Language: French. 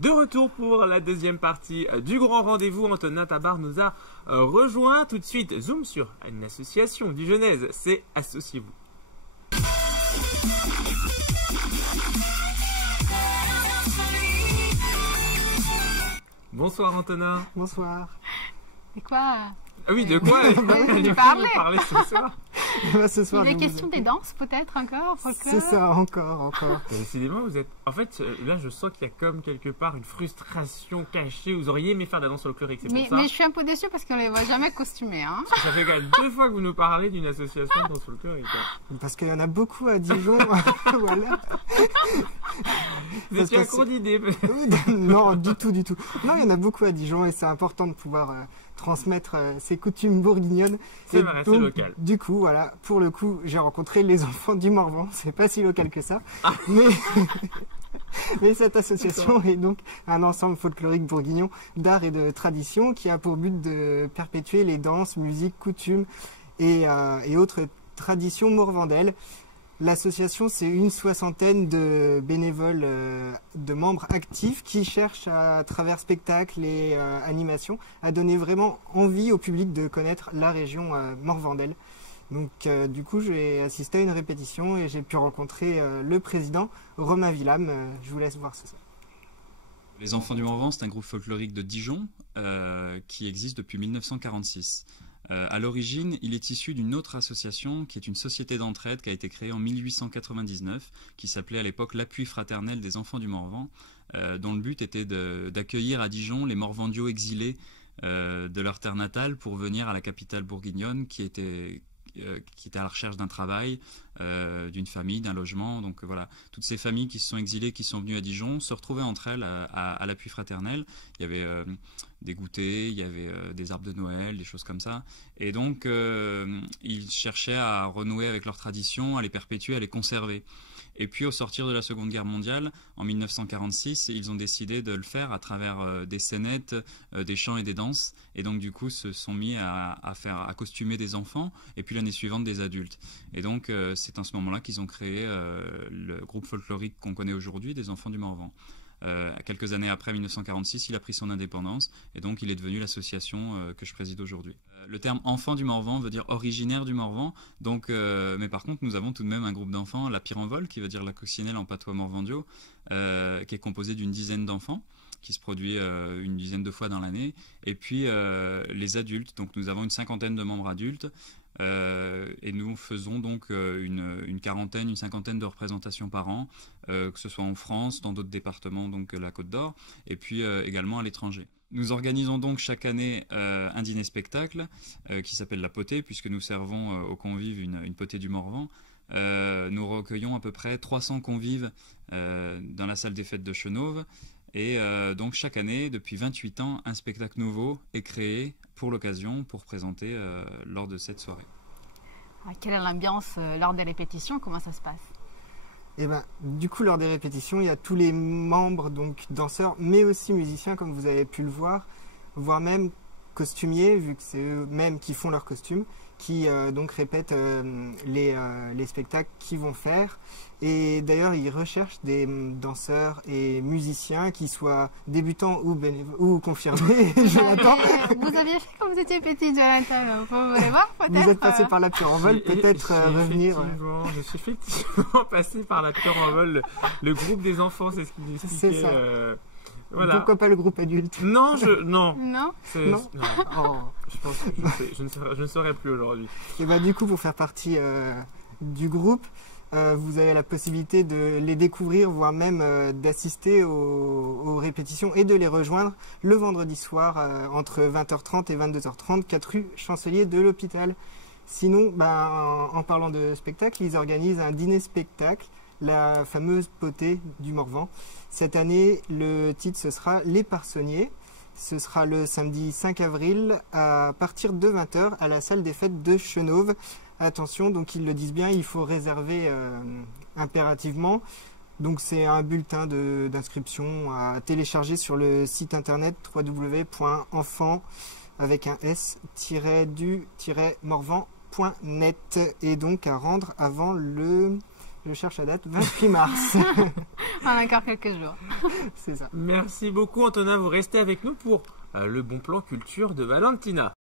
De retour pour la deuxième partie du grand rendez-vous. Antonin Tabar nous a rejoint. Tout de suite, zoom sur une association du Genèse, c'est Associez-vous. Bonsoir Antonin. Bonsoir. C'est quoi? Ah oui, de quoi allez parler ce soir? Ce soir, il est question des danses peut-être encore? C'est ça, encore. Décidément, vous êtes... En fait, là, je sens qu'il y a comme quelque part une frustration cachée. Vous auriez aimé faire de la danse folklorique, c'est pour ça? Mais je suis un peu déçue parce qu'on les voit jamais costumés. Hein. Ça fait quand même 2 fois que vous nous parlez d'une association de danse folklorique. Parce qu'il y en a beaucoup à Dijon. Voilà. Vous étiez un cours d'idées, peut-être? Non, du tout. Non, il y en a beaucoup à Dijon et c'est important de pouvoir transmettre ces coutumes bourguignonnes. C'est vrai, c'est local. Du coup, voilà, pour le coup, j'ai rencontré les enfants du Morvan. C'est pas si local que ça. Ah. Mais cette association est donc un ensemble folklorique bourguignon d'art et de tradition qui a pour but de perpétuer les danses, musiques, coutumes et autres traditions morvandelles. L'association, c'est une soixantaine de bénévoles, de membres actifs qui cherchent à travers spectacles et animations à donner vraiment envie au public de connaître la région morvandelle. Donc du coup, j'ai assisté à une répétition et j'ai pu rencontrer le président, Romain Villam. Je vous laisse voir ce soir. Les Enfants du Morvan, c'est un groupe folklorique de Dijon qui existe depuis 1946. À l'origine, il est issu d'une autre association qui est une société d'entraide qui a été créée en 1899, qui s'appelait à l'époque l'Appui fraternel des enfants du Morvan, dont le but était d'accueillir à Dijon les Morvandiaux exilés de leur terre natale pour venir à la capitale bourguignonne qui était à la recherche d'un travail, d'une famille, d'un logement. Donc voilà, toutes ces familles qui se sont exilées, qui sont venues à Dijon, se retrouvaient entre elles à l'appui fraternel. Il y avait des goûters, il y avait des arbres de Noël, des choses comme ça. Et donc, ils cherchaient à renouer avec leurs traditions, à les perpétuer, à les conserver. Et puis, au sortir de la Seconde Guerre mondiale, en 1946, ils ont décidé de le faire à travers des scénettes, des chants et des danses. Et donc, du coup, se sont mis à costumer des enfants, et puis l'année suivante, des adultes. Et donc, c'est à ce moment-là qu'ils ont créé le groupe folklorique qu'on connaît aujourd'hui, des Enfants du Morvan. Quelques années après 1946, il a pris son indépendance et donc il est devenu l'association que je préside aujourd'hui. Le terme enfant du Morvan veut dire originaire du Morvan, donc, mais par contre nous avons tout de même un groupe d'enfants, la Piranvole, qui veut dire la coccinelle en patois morvandio, qui est composé d'une dizaine d'enfants, qui se produit une dizaine de fois dans l'année, et puis les adultes, donc nous avons une cinquantaine de membres adultes, et nous faisons donc une quarantaine, une cinquantaine de représentations par an, que ce soit en France, dans d'autres départements, donc la Côte d'Or, et puis également à l'étranger. Nous organisons donc chaque année un dîner-spectacle qui s'appelle la potée, puisque nous servons aux convives une potée du Morvan. Nous recueillons à peu près 300 convives dans la salle des fêtes de Chenôve. Et donc chaque année, depuis 28 ans, un spectacle nouveau est créé pour l'occasion, pour présenter lors de cette soirée. Quelle est l'ambiance lors des répétitions? Comment ça se passe? Et ben, du coup, lors des répétitions, il y a tous les membres, donc danseurs, mais aussi musiciens, comme vous avez pu le voir, voire même costumiers, vu que c'est eux-mêmes qui font leurs costumes, qui donc répètent les spectacles qu'ils vont faire. Et d'ailleurs, ils recherchent des danseurs et musiciens qui soient débutants ou confirmés. Jonathan, vous aviez fait quand vous étiez petit, Jonathan. Vous voulez voir peut-être? Vous êtes passé par la Piranvole, peut-être revenir. Je suis effectivement passé par la Piranvole, le groupe des enfants, c'est ce qu'il expliquait. C'est ça. Voilà. Pourquoi pas le groupe adulte? Non, non. Non. Oh. Je pense que je ne saurais plus aujourd'hui. Et bah du coup, pour faire partie du groupe, vous avez la possibilité de les découvrir, voire même d'assister aux répétitions et de les rejoindre le vendredi soir entre 20h30 et 22h30, 4 rue Chancelier de l'Hôpital. Sinon, en parlant de spectacle, ils organisent un dîner-spectacle, la fameuse potée du Morvan. Cette année, le titre, ce sera Les Parsonniers. Ce sera le samedi 5 avril à partir de 20h à la salle des fêtes de Chenôve. Attention, donc ils le disent bien, il faut réserver impérativement. Donc c'est un bulletin d'inscription à télécharger sur le site internet www.enfant avec un s-du-morvan.net et donc à rendre avant le je cherche la date, 28 mars. On a encore quelques jours. C'est ça. Merci beaucoup Antonin, vous restez avec nous pour le bon plan culture de Valentina.